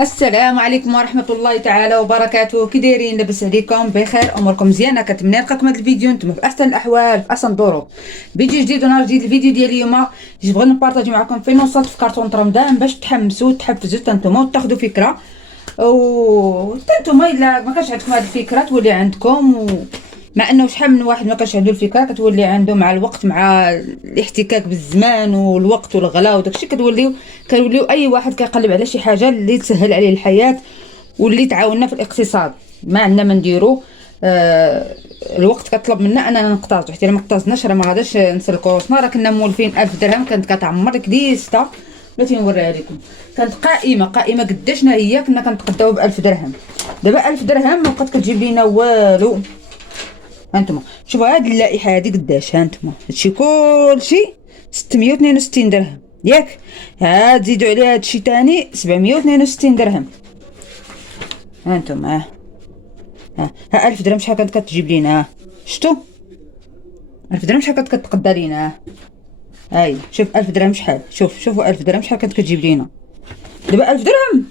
السلام عليكم ورحمة الله تعالى وبركاته. كي دايرين؟ لاباس عليكم؟ بخير؟ اموركم مزيانه؟ كنتمنى نلقاكم هذا الفيديو نتوما في احسن الاحوال في احسن الظروف. فيديو جديد ونهار جديد. الفيديو ديال اليوم جيت بغيت نبارطاجي معكم فين وصلت في كارطون رمضان باش تحمسوا وتحفزوا حتى نتوما وتاخذوا فكره، وحتى نتوما الا ما كانش عندكم هذه الفكره تولي عندكم. مع انه شحال من واحد ما كانش عنده الفكره كتولي عنده مع الوقت، مع الاحتكاك بالزمان والوقت والغلا وداكشي كنوليو اي واحد كيقلب على شي حاجه اللي تسهل عليه الحياه واللي تعاوننا في الاقتصاد. ما عندنا ما نديرو. الوقت كطلب منا اننا نقتاز، حتى ما اقتازناش راه ما غاداش نسلكو راسنا. راه كنا مولفين 1000 درهم كانت كتعمر لك ليسته. بغيتي نوريها لكم، كانت قائمه قداشنا هي كنا كنتقداو ب 1000 درهم. دابا 1000 درهم ما بقات كتجيب لينا والو. هانتوما شوفوا هاد اللائحه هادي قداش، هانتوما هادشي كلشي 662 درهم ياك. عاد زيدوا عليها هادشي تاني 762 درهم. هانتوما ها 1000 درهم شحال كانت كتجيب لينا؟ شفتوا 1000 درهم شحال كانت كتقدا لينا؟ هاي شوف 1000 درهم شحال، شوفوا 1000 درهم شحال كانت كتجيب لينا. دابا 1000 درهم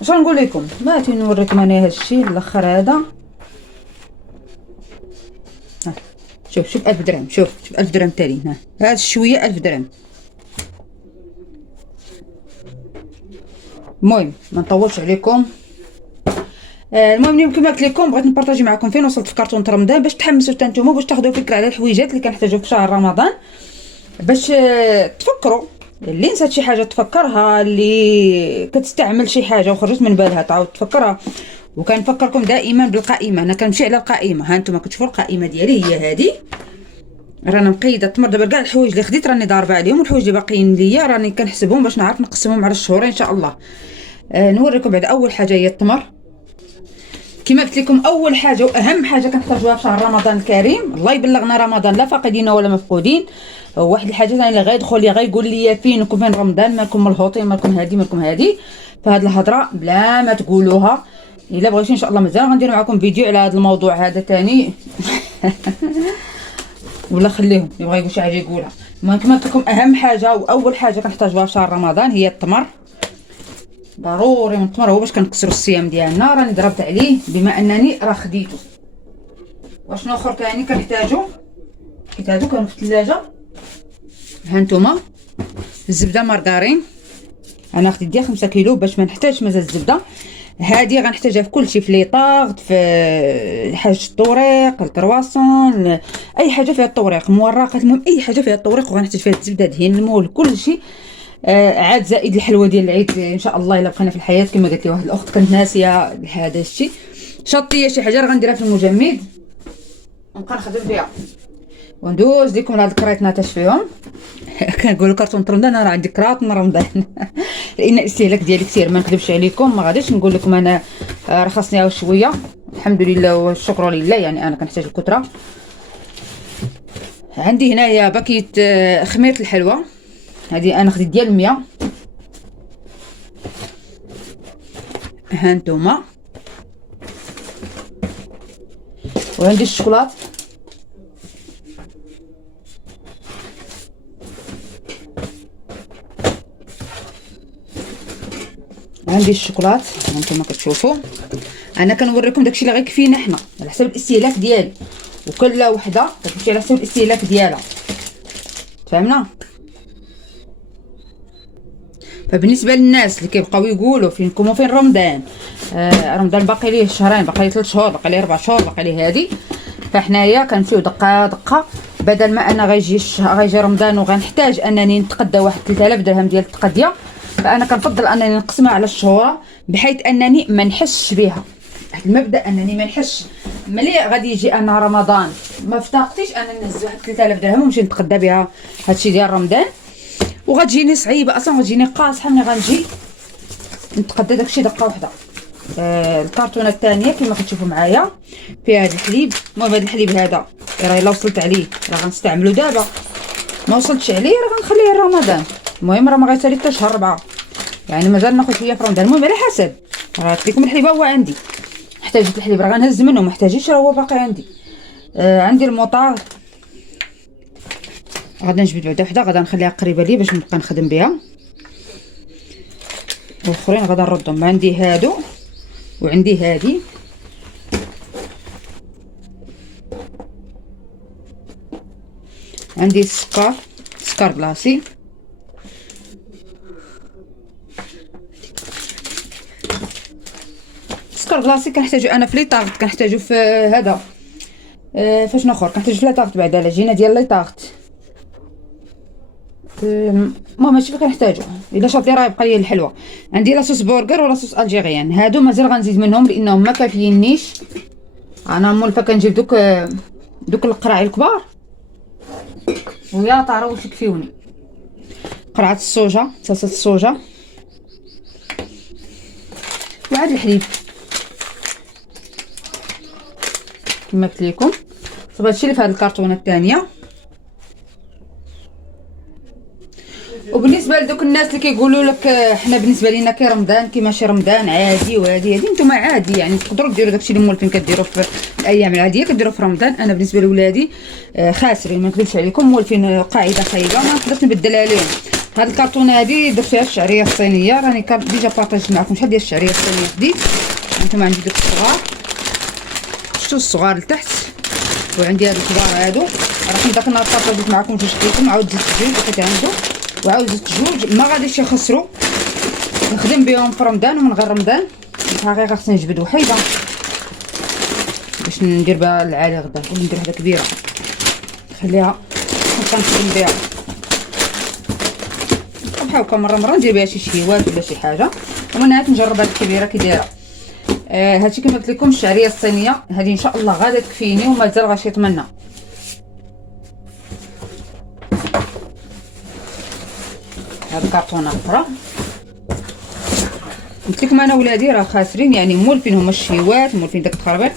اش غنقول لكم؟ بغيت نوريكم انا هادشي الاخر هذا. شوف 1000 درهم، شوف 1000 درهم تالي. هاد شويه 1000 درهم. المهم ما نطولش عليكم. المهم اليوم كما قلت لكم بغيت نبارطاجي معكم فين وصلت في كارطون رمضان باش تحمسوا حتى نتوما، باش تاخذوا فكره على الحويجات اللي كنحتاجو في شهر رمضان، باش تفكروا. اللي نسات شي حاجه تفكرها، اللي كتستعمل شي حاجه وخرجت من بالها تعاود تفكرها. وكنفكركم دائما بالقائمه، انا كنمشي على القائمه. ها انتم كتشوفوا القائمه ديالي هي هذه. رانا مقيده التمر دابا كاع الحوايج اللي خديت راني ضاربه عليهم، والحوايج اللي باقيين ليا راني كنحسبهم باش نعرف نقسمهم على الشهور ان شاء الله. نوريكم بعد. اول حاجه هي التمر. كما قلت لكم اول حاجه واهم حاجه كنحتاجوها في شهر رمضان الكريم. الله يبلغنا رمضان لا فاقدين ولا مفقودين. واحد الحاجه ثانيه اللي غيدخل لي غيقول لي فينكم فين رمضان، مالكم ملهوطين، مالكم هادي. فهاد الهضره بلا ما تقولوها. الا بغيتي ان شاء الله مازال غندير معكم فيديو على هذا الموضوع هذا ثاني. ولا خليهم اللي بغى يقول شي حاجه يقولها. المهم كما قلت لكم اهم حاجه واول حاجه كنحتاجوها في شهر رمضان هي التمر. ضروري من التمر هو باش كنكسروا الصيام ديالنا. راني ضربت عليه بما انني راه خديته. وشنو اخر ثاني كنحتاجو كانوا في الثلاجه؟ هانتوما الزبده مارغرين. انا خديت ديال 5 كيلو باش ما نحتاجش مازال الزبده. هذه غنحتاجها في كلشي، في لي طاغط، في حاجه الطوريق، الكرواسون، اي حاجه فيها الطوريق، مورقات، المهم اي حاجه فيها الطوريق وغنحتاج فيها الزبده دهين المول كلشي. عاد زائد الحلوه ديال العيد ان شاء الله الا بقينا في الحياه. كما قالت لي واحد الاخت كنت ناسيه هذا الشيء، شاطيه شي حاجه راه غنديرها في المجمد ونبقى نخدم بها. وندوز لكم لهاد الكريط ناتاش فيهم. كنقولوا كارطون رمضان، انا راه عندي كراط من رمضان. لان الاستهلاك ديالي كثير، ما نكذبش عليكم، ما غاديش نقول لكم انا راه خاصني شويه. الحمد لله والشكر لله، يعني انا كنحتاج الكثره. عندي هنايا باكيت خميره الحلوى. هذه انا خديت ديال 100. هانتوما. وعندي الشوكولات. عندي الشوكولات هانتوما كتشوفوا. انا كنوريكم داكشي اللي غيكفينا حنا على حسب الاستهلاك ديالي، وكل وحده كتمشي على حسب الاستهلاك ديالها. فهمنا؟ فبالنسبه للناس اللي كيبقاو يقولوا فينكم وفين رمضان، رمضان باقي ليه شهرين، باقي ليه 3 شهور، باقي ليه 4 شهور، باقي ليه هادي. فحنايا كنمشيو دقه دقه. بدل ما انا غيجي رمضان وغنحتاج انني نتقدى واحد 3000 درهم ديال التقديه، فانا كنفضل انني نقسمها على الشهور بحيث انني ما نحسش بها. واحد المبدا انني ما نحسش ملي غادي يجي انا رمضان ما فتاقتيش انا نهز واحد 3000 درهم ونمشي نتقدى بها هادشي ديال رمضان، وغتجيني صعيبه اصلا، غتجيني قاصحه ملي غنجي نتقدى داكشي دقه واحده. الكرتونه الثانيه كما كتشوفوا معايا فيها هذا الحليب. المهم هذا الحليب هذا راه الا وصلت عليه راه غنستعملو دابا، ما وصلتش عليه راه غنخليه لرمضان. المهم راه ما غيسالي حتى شهر 4، يعني مازال ناخذ شويه في رمضان. المهم على حسب، راه قلت لكم الحليب هو عندي. احتاجت الحليب راه غنهز منه، ما احتاجيش راه هو باقي عندي. عندي الموطار غادا نجبد بعدا وحده، غادا نخليها قريبه لي باش نبقى نخدم بها. والاخرين غادي نردهم. عندي هادو وعندي هادي. عندي سكر بلاصي. سكر بلاصي كنحتاجو انا في لي طاغط، كنحتاجو في هذا فاش نخر كنحتاجو في لي طاغط بعدا العجينه ديال لي طاغط. المهم هادشي اللي كنحتاجو. الا شاطي راه يبقى لي الحلوه. عندي لاصوص برجر ولاصوص الجيريان، هادو مازال غنزيد منهم لانهم ما كافيينيش. انا مولفه كنجيب دوك القراعي الكبار ويا طاروا واش يكفيوني. قرعه الصوجه، صلصه الصوجه، وعاد الحليب كما قلت لكم. صافي هادشي اللي في هاد الكرتونه الثانيه. وبالنسبه لدوك الناس اللي كيقولوا لك حنا بالنسبه لينا كي رمضان كي ماشي رمضان عادي وهادي نتوما عادي، يعني تقدروا ديروا داكشي اللي مولفين كديروا في الايام العاديه كديروا في رمضان. انا بالنسبه لولادي خاسرين، ما نكذبش عليكم، مولفين قاعده خايبه ما نقدرش نبدلها لهم. هاد الكرتونه هادي درت فيها الشعريه الصينيه، راني ديجا بارطاجيت معكم شحال ديال الشعريه الصينيه خديت. هانتوما عندي دوك الصغار، شفتوا الصغار لتحت، وعندي هادو الكبار هادو. راه داك النهار بارطاجيت معكم جوج خديتهم، عاود زدت جوج لقيت عنده وعاود زدت جوج. ما غاديش يخسروا، نخدم بهم في رمضان ومن غير رمضان. الحقيقه خصني نجبد وحيده باش ندير بها العالي غدا، ولا ندير وحده كبيره نخليها نبقى نخدم بها بحال هكا. مره ندير بها شي شهيوات ولا شي حاجه، ومن هاد نجرب هاد الكبيره كي دايره. هادشي كما قلت لكم الشعريه الصينيه هذه ان شاء الله غادا تكفيني ومازال غنشيط منها. هاد الكرتونه الاخرى قلت لكم انا ولادي راه خاسرين، يعني مولفين هما الشهيوات، مولفين داك التخربيق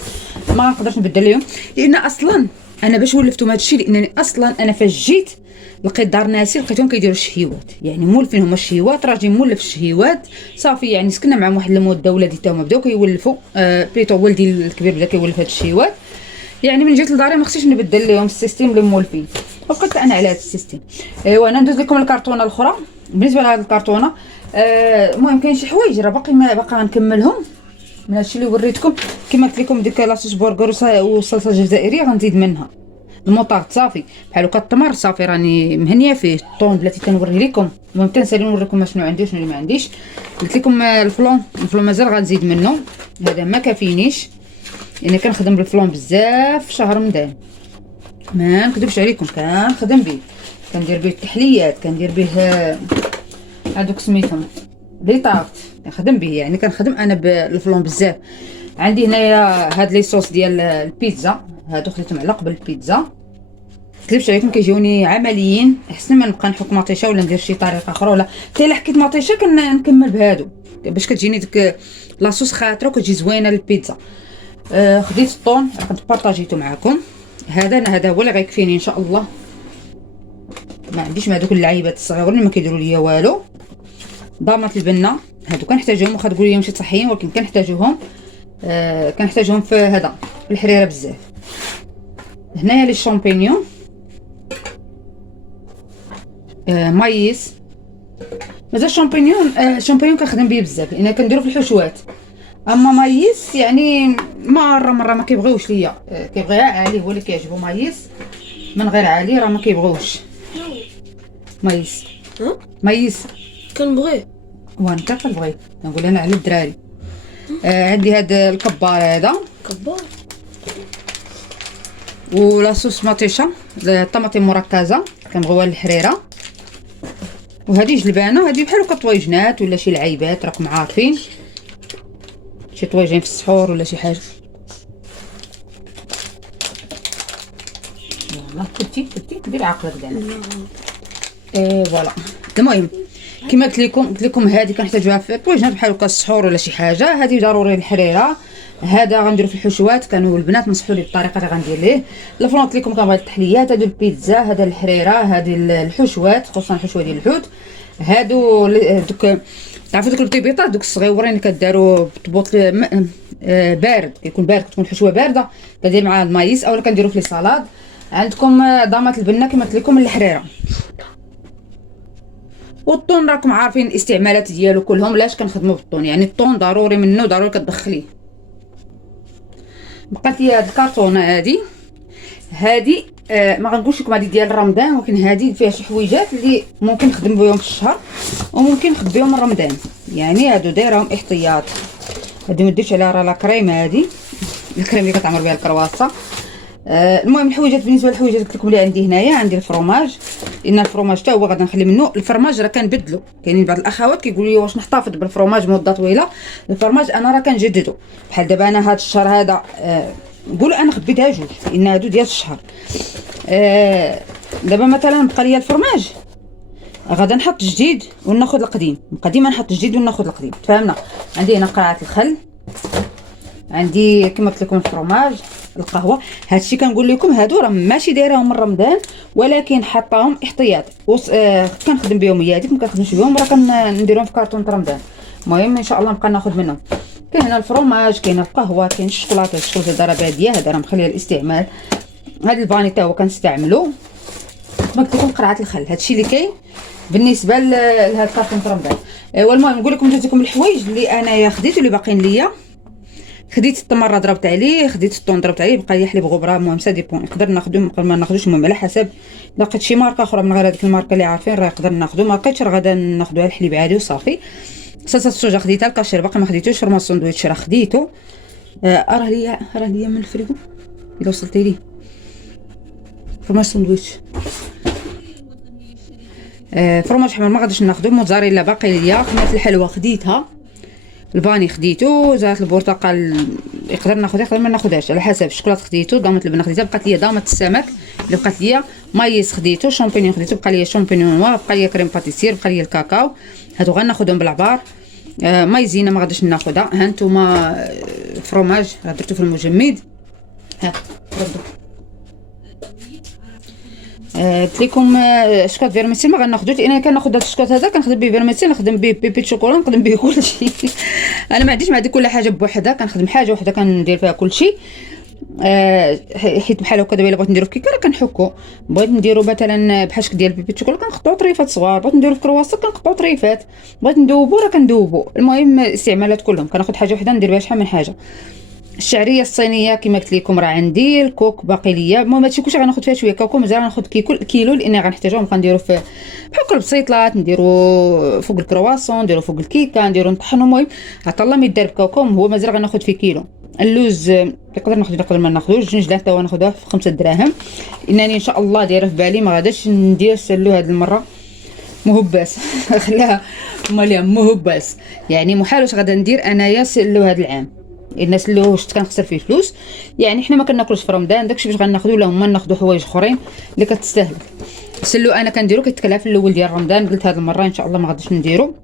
ما نقدرش نبدل لهم. لان اصلا انا باش ولفتهم هادشي لانني اصلا انا فاش جيت لقيت دار ناسي لقيتهم كيديروا الشهيوات، يعني مولفين هما الشهيوات. راجل مولف الشهيوات صافي، يعني سكننا معهم واحد المده، ولادي تا هما بداو كيولفوا. بليتو ولدي الكبير بدا كيولف هاد الشهيوات. يعني من جيت لداري ما خصنيش نبدل لهم السيستيم اللي مولفين، وبقيت انا على هذا السيستيم. وانا ندوز لكم الكرتونه الاخرى. بالنسبه لهاد الكرتونه المهم كاين شي حوايج راه باقي غنكملهم من هادشي اللي وريتكم. كما قلت لكم ديك لاصوص برجر والصلصه الجزائريه غنزيد منها المطاط صافي بحال هكا. التمر صافي راني مهنيه فيه. الطون بلاتي تنوري لكم، المهم تنسالي نوريكم شنو عندي وشنو اللي ما عنديش. قلت لكم الفلون مازال غنزيد منه، هذا ما كافينيش يعني كنخدم بالفلون بزاف في شهر رمضان، ما نكذبش عليكم كنخدم به. كندير به التحليات، كندير به هادوك سميتهم لي طاغط، كنخدم به. يعني كنخدم انا بالفلون بزاف. عندي هنايا هاد لي صوص ديال البيتزا، هادو خديتهم على قبل البيتزا. كذبش عليكم كيجيوني عمليين، احسن ما نبقى نحك مطيشه ولا ندير شي طريقه اخرى. ولا حتى الا حكيت مطيشه كنكمل بهادو باش كتجيني ديك لاصوص خاطره وكتجي زوينه للبيتزا. خديت الطون كنت بارطاجيتو معكم. هذا هو اللي غيكفيني ان شاء الله. ما عنديش مع دوك اللعيبات الصغيرين اللي ما كيديروا ليا والو. ضامط البنه هادو كنحتاجهم، واخا تقولوا لي ماشي صحيين ولكن كنحتاجوهم. كنحتاجهم في هذا في الحريره بزاف. هنايا لي شامبينيون، مايس. مازال شامبينيون كنخدم به بزاف لان كنديرو في الحشوات. اما مايس يعني مره ما كيبغيوش ليا، كيبغيها علي هو اللي كيعجبو مايس. من غير علي راه ما كيبغيوش مايس. مايس كنبغيه وانت كتبغي، كنقول انا على الدراري. عندي هذا الكبار، هذا كبار ولاصوص مطيشه الطماطم مركزه كنبغيوها للحريره. وهذه جلبانه، هذه بحال هكا طويجنات ولا شي لعيبات راكم عارفين، شي طويجين في السحور ولا شي حاجه. يلاه كنتي ديري عقلك دابا. فوالا. المهم كما قلت لكم هذه كنحتاجوها في طويجنات بحال هكا السحور ولا شي حاجه. هذه ضروري الحريره. هذا غنديرو في الحشوات. كانوا البنات نصحوا لي بالطريقه اللي غندير ليه. الفرون قلت لكم كنبغي التحليات، هادو البيتزا، هذا الحريره، هذه الحشوات خصوصا الحشوه ديال الحوت. هادو دوك تعرفوا دوك البيبيطات دوك الصغيورين اللي كداروا بطبوط بارد، كيكون بارد، كتكون الحشوه بارده كدير مع المايس اولا كنديرو في لي صالاد. عندكم ضامات البنه كما قلت لكم الحريره. والطون راكم عارفين الاستعمالات ديالو كلهم، لاش كنخدموا بالطون، يعني الطون ضروري منه، ضروري كتدخليه. بقات لي هاد الكرتونه هادي ما غنقولش لكم هادي ديال رمضان، ولكن هادي فيها شي حويجات اللي ممكن نخدم بهم في الشهر وممكن نخدم بهم من رمضان، يعني هادو دايرهم احتياط. هادي ما نديرش عليها راه لا كريم، هادي الكريم اللي كتعمر بها الكرواسه. المهم الحويجات، بالنسبه للحويجات قلت لكم اللي عندي هنايا، عندي الفرomage، لان الفرomage حتى هو غادي نخلي منه. الفرماج راه كنبدلو، كاينين بعض الاخوات كيقولوا لي واش نحتفظ بالفرomage مده طويله. الفرماج انا راه كنجددو، بحال دابا انا هذا الشهر هذا نقولوا انا خبيتها جوج لان هادو ديال الشهر. دابا مثلا بقى لي الفرماج، غادا نحط جديد وناخذ القديم، نبقى ديما نحط جديد وناخذ القديم، تفهمنا. عندي هنا قرعه الخل، عندي كما قلت لكم الفرماج، القهوه. هادشي كنقول لكم هادو راه ماشي دايرهم من رمضان، ولكن حطاهم احتياط. كنخدم بهم ياديك، ما كنخدمش بهم، راه كنديرهم في كرتون رمضان. المهم ان شاء الله نبقى ناخذ منهم. كاين هنا الفرماج، كاين القهوه، كاين الشوكولاته. الشوكولاته راه باديه، هذا راه مخليه الاستعمال. هاد الفاني حتى هو كنستعملو. كما قلت لكم قرعه الخل، هادشي اللي كاين بالنسبه لهاد كرتون رمضان. والمهم نقول لكم جاتكم الحوايج اللي انايا خديت اللي باقيين ليا. خديت التمر ضربت عليه، خديت الطون ضربت عليه، بقى لي حليب غبره. المهم سا ديبون، نقدر ناخذو نقدر ما ناخذوش، المهم على حسب. لقيت شي ماركه اخرى من غير هذيك الماركه اللي عارفين راه نقدر ناخذو، ما لقيتش راه غادا ناخذوها الحليب عادي وصافي. صلصه السوجه خديتها، الكاشير باقي ما خديتوش، فرما الساندويتش راه خديتو. راه ليا من الفريغو الا وصلتي ليه. فرما الساندويتش فرماج حمر ما غاديش ناخذو. موزاريلا باقي ليا، خدمه الحلوى خديتها، الباني خديتو، زات البرتقال يقدر ناخذ يقدر ما ناخذهاش على حسب. الشوكولاط خديتو، ضامه البنه خديتها، بقات ليا ضامه السمك اللي بقات ليا، مايس خديتو، شامبينيون خديتو، بقى ليا شامبينيون نوار، بقى ليا كريم باتيسير، بقى ليا الكاكاو. هادو غناخذهم بالعبار. مايزينا ما غاديش ناخذها. ها نتوما فروماج راه درتو في المجمد. ها ردوا. قلت لكم شكلاط فيرميسيل ما غناخذوش، لان كناخذ هذا الشكلاط هذا كنخدم به فيرميسيل، نخدم به بيبي شوكولا، نخدم به كلشي. انا ما عنديش مع ديك كل حاجه بوحدها، كنخدم حاجه وحده كندير فيها كلشي. حيت بحال هكا دابا الا بغيت نديرو في كيكه راه كنحكو، بغيت نديرو مثلا بحال شكل ديال بيبي شوكولا كنقطعو طريفات صغار، بغيت نديرو في كرواسون كنقطعو طريفات، بغيت ندوبو راه كندوبو. المهم الاستعمالات كلهم كناخذ حاجه وحده ندير بها شحال من حاجه. الشعريه الصينيه كما قلت لكم راه عندي، الكوك باقي ليا. المهم هادشي كلشي غناخذ فيها شويه كاكاو، مازال غناخذ كيلو لان غنحتاجوه، نبقى نديرو في بحال البسيطلات، نديرو فوق الكرواسون، نديرو فوق الكيكه، نديرو نطحنو. المهم عطا الله ما يدار بكاكاو، هو مازال غناخذ فيه كيلو. اللوز يقدر ناخذ يقدر ما ناخذوش. الجنجله حتى هو ناخذوه في 5 دراهم، انني ان شاء الله دايره في بالي ما غاداش ندير سلو هاد المره مهباس. خلاها ماليا مهباس، يعني محال واش غادا ندير انايا سلو هاد العام. الناس اللي واش كنخسر فيه فلوس، يعني حنا ما كناكلوش في رمضان، داكشي باش غناخذو ولا هما ناخذو حوايج اخرين اللي كتستاهل. سلو انا كنديرو كيتكلف في الاول ديال رمضان، قلت هاد المره ان شاء الله ما غاديش نديرو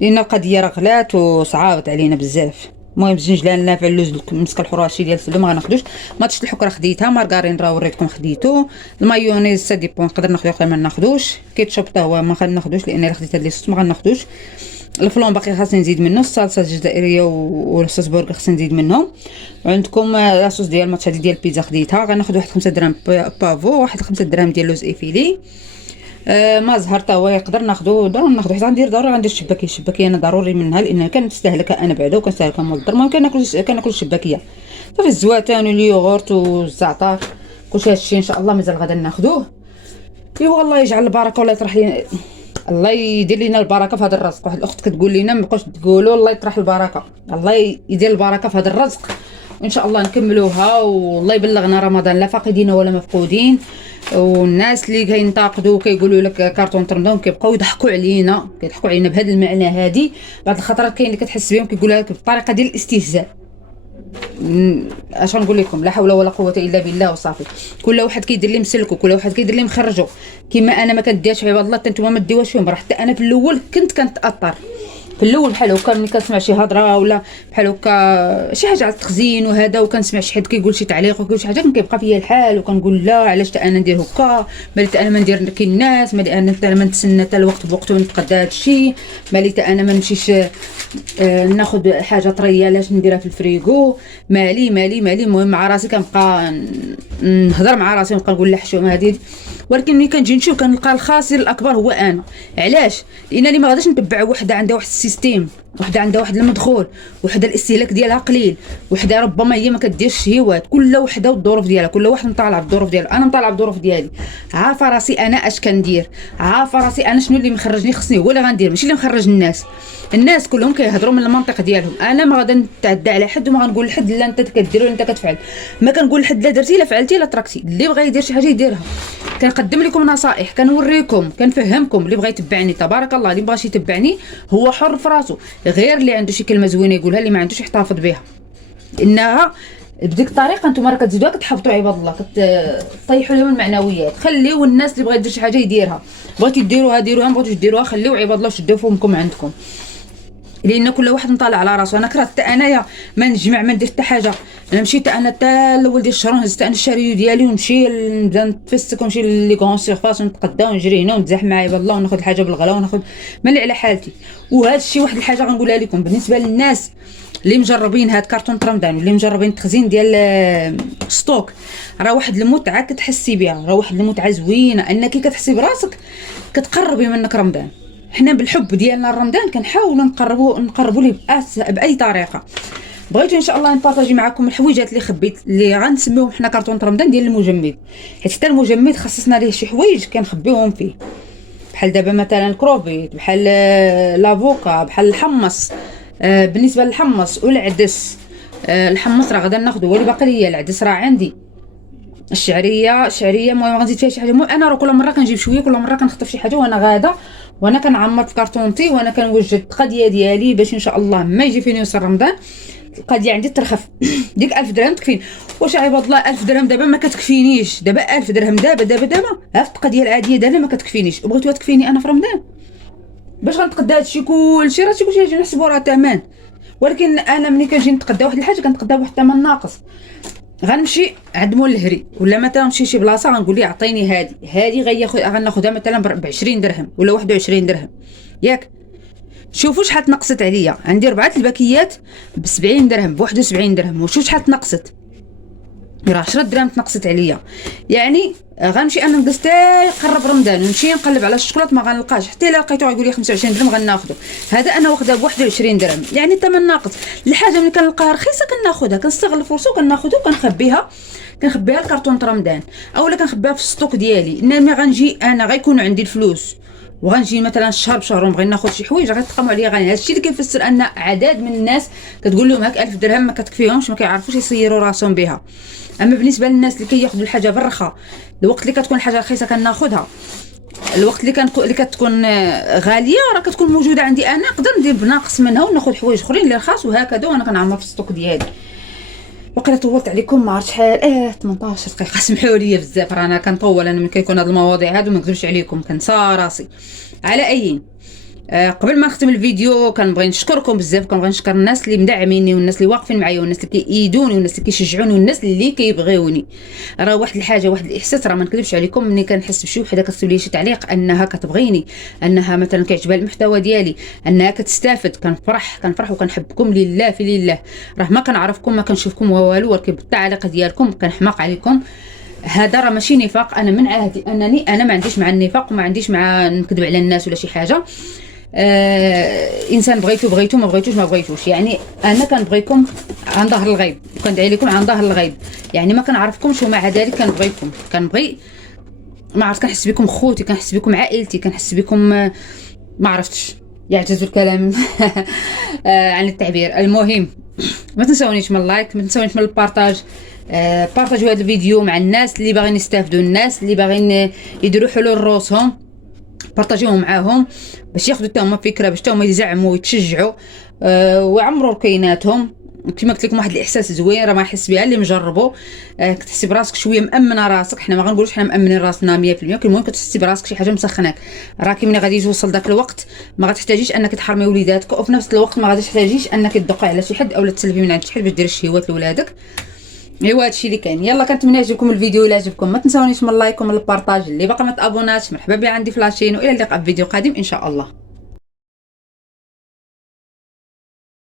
لان القضيه راه غلات وصعابت علينا بزاف. المهم الزنجلان لا اللوز مسك الحراشي ديال السلو ما غناخذوش. ماتش الحك راه خديتها، مارغرين راه وريتكم خديتو، المايونيز سا ديبون نقدر ناخذو ولا ما ناخذوش، كيتشوب حتى هو ما غناخذوش لان الا خديت هاد لي صوص ما غناخذوش. الفلون باقي خاصني نزيد منه، الصلصه الجزائريه والصوص برغر خاصني نزيد منهم. عندكم لاصوص ديال الماتش هذه ديال البيتزا خديتها، غناخذ واحد 5 دراهم بافو، واحد 5 دراهم ديال لوز ايفيلي. ما زهر حتى هو يقدر ناخذو، ضروري ناخذو حيت غندير ضروري غندير الشباكيه انا ضروري منها لان كنستهلكها انا بعدا وكنستهلكها مول الدار. المهم كناكل الشباكيه صافي، الزواتان واليوغورت والزعتر كلشي هادشي ان شاء الله مازال غادا ناخذوه. ايوا الله يجعل البركه والله يطرح لي، الله يدير لنا البركه في هذا الرزق. واحد الاخت كتقول لنا ما بقاوش تقولوا الله يطرح البركه، الله يدير البركه في هذا الرزق وان شاء الله نكملوها، والله يبلغنا رمضان لا فاقدين ولا مفقودين. والناس اللي كينتقدوا كيقولوا لك كارتون رمضان كيبقاو يضحكوا علينا بهذا المعنى هذه. بعض الخطرات كاين اللي كتحس بهم كيقولها لك بطريقه ديال الاستهزاء. اش نقول لكم، لا حول ولا قوه الا بالله وصافي. كل واحد كيدير لي مسلكو، كل واحد كيدير لي مخرجو. كيما انا ما كنديرش عباد الله حتى نتوما ما ديوهاش فيهم، راه حتى انا في الاول كنت كنتاثر في الاول بحال هكا ملي كنسمع شي هضره ولا بحال هكا شي حاجه على التخزين وهذا، وكنسمع شي حد كيقول شي تعليق وكيقول شي حاجه، كيبقى فيا الحال وكنقول لا علاش حتى انا ندير هكا، مالي حتى انا ما ندير كي الناس، مالي انا حتى ما نتسنى حتى الوقت بوقته ونتقدى هذا الشيء، مالي حتى انا ما نمشيش ناخذ حاجه طريه علاش نديرها في الفريغو، مالي مالي مالي. المهم مع راسي كنبقى نهضر مع راسي ونبقى نقول لا حشومه هذه. ولكن ملي كنجي نشوف كنلقى الخاسر الاكبر هو انا. علاش؟ لانني ما غاديش نتبع وحده عندها واحد السيستيم، وحده عندها واحد المدخول، وحده الاستهلاك ديالها قليل، وحده ربما هي ما كديرش هيوات، كل وحده والظروف ديالها، كل واحد مطالع بالظروف ديالو. انا مطالعه بالظروف ديالي، عارفه راسي انا اش كندير، عارفه راسي انا شنو اللي مخرجني، خصني هو اللي غندير ماشي اللي مخرج الناس. الناس كلهم كيهضروا من المنطق ديالهم، انا ما غادي نتعدى على حد وما غنقول لحد لا انت كدير ولا انت كتفعل، ما كنقول لحد لا درتي لا فعلتي لا تركتي. اللي بغى يدير شي حاجه يديرها. كنقدم لكم نصائح، كنوريكم، كنفهمكم. اللي بغى يتبعني تبارك الله، اللي بغاش يتبعني هو حر في راسه، غير اللي عنده شي كلمه زوينه يقولها، اللي ما عندوش يحتفظ بها. انها بديك الطريقه نتوما راه كتزيدوها كتحبطوا عباد الله، كطيحوا لهم المعنويات. خليو الناس اللي بغات دير شي حاجه يديرها، بغيتو ديروها ديروها، ما بغيتوش ديروها خليو عباد الله شدوا فمكم عندكم، لان كل واحد مطالع على راسو. انا كرهت حتى انايا ما نجمع ما ندير حتى حاجه. انا مشيت انا حتى الاول ديال الشهر هزت انا الشاريو ديالي ونمشي نبدا نتفسك ونمشي لي كون سيرفاس ونتقدى ونجري هنا ونتزاحم مع عباد الله وناخذ الحاجه بالغلا وناخذ مالي على حالتي. وهذا الشيء واحد الحاجه غنقولها لكم بالنسبه للناس اللي مجربين هاد كارطون رمضان واللي مجربين التخزين ديال ستوك، راه واحد المتعه كتحسي بها، راه واحد المتعه زوينه انك كتحسي براسك كتقربي منك رمضان. حنا بالحب ديالنا رمضان كنحاولوا نقربوا ليه باي طريقه. بغيت ان شاء الله نبارطاجي معكم الحويجات اللي خبيت اللي غنسميوهم حنا كارطون رمضان ديال المجمد، حيت حتى المجمد خصصنا ليه شي حوايج كنخبيوهم فيه، بحال دابا مثلا الكروفيت، بحال لافوكا، بحال الحمص. بالنسبه للحمص والعدس، الحمص راه غادا ناخذه، واللي باقي ليا العدس راه عندي، الشعريه المهم غنزيد فيها شي حاجه. المهم انا راه كل مره كنجيب شويه، كل مره كنخطف شي حاجه وانا غاده، وانا كنعمر في كارطونتي، وانا كنوجد القضيه ديالي باش ان شاء الله ما يجي فيني يوصل رمضان القضيه عندي ترخف. ديك 1000 درهم تكفين. واش عباد الله 1000 درهم دابا ما كتكفينيش، دابا 1000 درهم دابا ها في القضيه العاديه دابا ما كتكفينيش، بغيتوها تكفيني انا في رمضان باش غنتقدى هادشي كلشي. راه كلشي يجي نحسبوا راه ثمن، ولكن انا ملي كنجي نتقدى واحد الحاجه كنتقدى بواحد الثمن ناقص. غنمشي عند مول الهري ولا مثلا نمشي شي بلاصه غنقول ليه عطيني هادي غناخذها مثلا ب 20 درهم ولا 21 درهم ياك. شوفوا شحال تنقصت عليا، عندي 4 الباكيات ب 70 درهم ب 71 درهم، وشوف شحال تنقصت، راه 10 درهم تنقصت عليا. يعني غنمشي انا نجلس حتى يقرب رمضان ونمشي نقلب على الشوكولات ما غنلقاش، حتى الا لقيتو غيقول لي 25 درهم غناخذو، هذا انا واخده ب 21 درهم، يعني الثمن ناقص. الحاجه ملي كنلقاها رخيصه كناخذها، كنستغل الفرصه وكناخذها وكنخبيها الكرتون رمضان، اولا كنخبيها في السطوك ديالي. انما غنجي انا غيكونوا عندي الفلوس وغنجي مثلا الشهر بشهر ونبغي ناخذ شي حوايج غيتقاموا عليا غالي. هذا الشيء اللي كيفسر ان عدد من الناس كتقول لهم هاك 1000 درهم ما كتكفيهمش، ما كيعرفوش يصيروا راسهم بها. اما بالنسبه للناس اللي كياخذوا الحاجه بالرخا، الوقت اللي كتكون الحاجه رخيصه كناخذها، الوقت اللي كتكون غاليه راه كتكون موجوده عندي، انا نقدر ندير بناقص منها وناخذ حوايج اخرين اللي رخاص، وهكذا وانا كنعمر في السطوك ديالي. وقيلا طولت عليكم ما عرفت شحال 18 دقيقه، سمحوا لي بزاف راه انا كنطول، انا ملي كيكون هاد المواضيع هادو ما نكذبش عليكم كنسى راسي. على اي قبل ما نختم الفيديو كنبغي نشكركم بزاف، كنبغي نشكر الناس اللي مدعميني والناس اللي واقفين معايا والناس اللي كيأيدوني والناس اللي كيشجعوني والناس اللي كيبغيوني. راه واحد الحاجه واحد الاحساس راه ما نكذبش عليكم، ملي كنحس بشي وحده كتكتب لي شي تعليق انها كتبغيني، انها مثلا كيعجبها المحتوى ديالي، انها كتستافد، كنفرح وكنحبكم لله في لله. راه ما كنعرفكم ما كنشوفكم والو، ولكن بالتعليق ديالكم كنحماق عليكم. هذا راه ماشي نفاق، انا من عهدي انني انا ما عنديش مع النفاق وما عنديش مع نكذب على الناس ولا شي حاجه. انسان بغيتو ما بغيتوش، يعني انا كنبغيكم عن ظهر الغيب وكندعي لكم عن ظهر الغيب، يعني ما كنعرفكمش ومع ذلك كنبغيكم، كنبغي ما عرفت كنحس بكم خوتي، كنحس بكم عائلتي، كنحس بكم ما عرفتش يعجز الكلام عن التعبير. المهم ما تنسونيش من اللايك، ما تنسونيش من البارطاج، بارطاجوا هذا الفيديو مع الناس اللي باغيين يستافدوا، الناس اللي باغيين يديروا حلول روسهم، بارطاجيوهم معاهم باش ياخذوا حتى هما فكره، باش حتى هما يزعموا ويتشجعوا ويعمروا ركيناتهم. كما قلت لكم واحد الاحساس زوين راه ما يحس بها اللي مجربو. كتحسي براسك شويه مامنه راسك. حنا ما غنقولوش حنا مامنين راسنا 100%، ولكن المهم كتحسي براسك شي حاجه مسخناك. راكي ملي غادي يوصل داك الوقت ما غتحتاجيش انك تحرمي وليداتك، وفي نفس الوقت ما غاديش تحتاجيش انك تدقي على شي حد اولا تسلفي من عند شي حد باش ديري الشهوات لولادك. ايوا هادشي اللي كاين. يلا كنتمنى يعجبكم الفيديو. الا عجبكم ما تنساونيش من اللايك ومن البارطاج. اللي باقي ما تابوناش مرحبا بها عندي في لاشين، والى اللقاء في فيديو قادم ان شاء الله.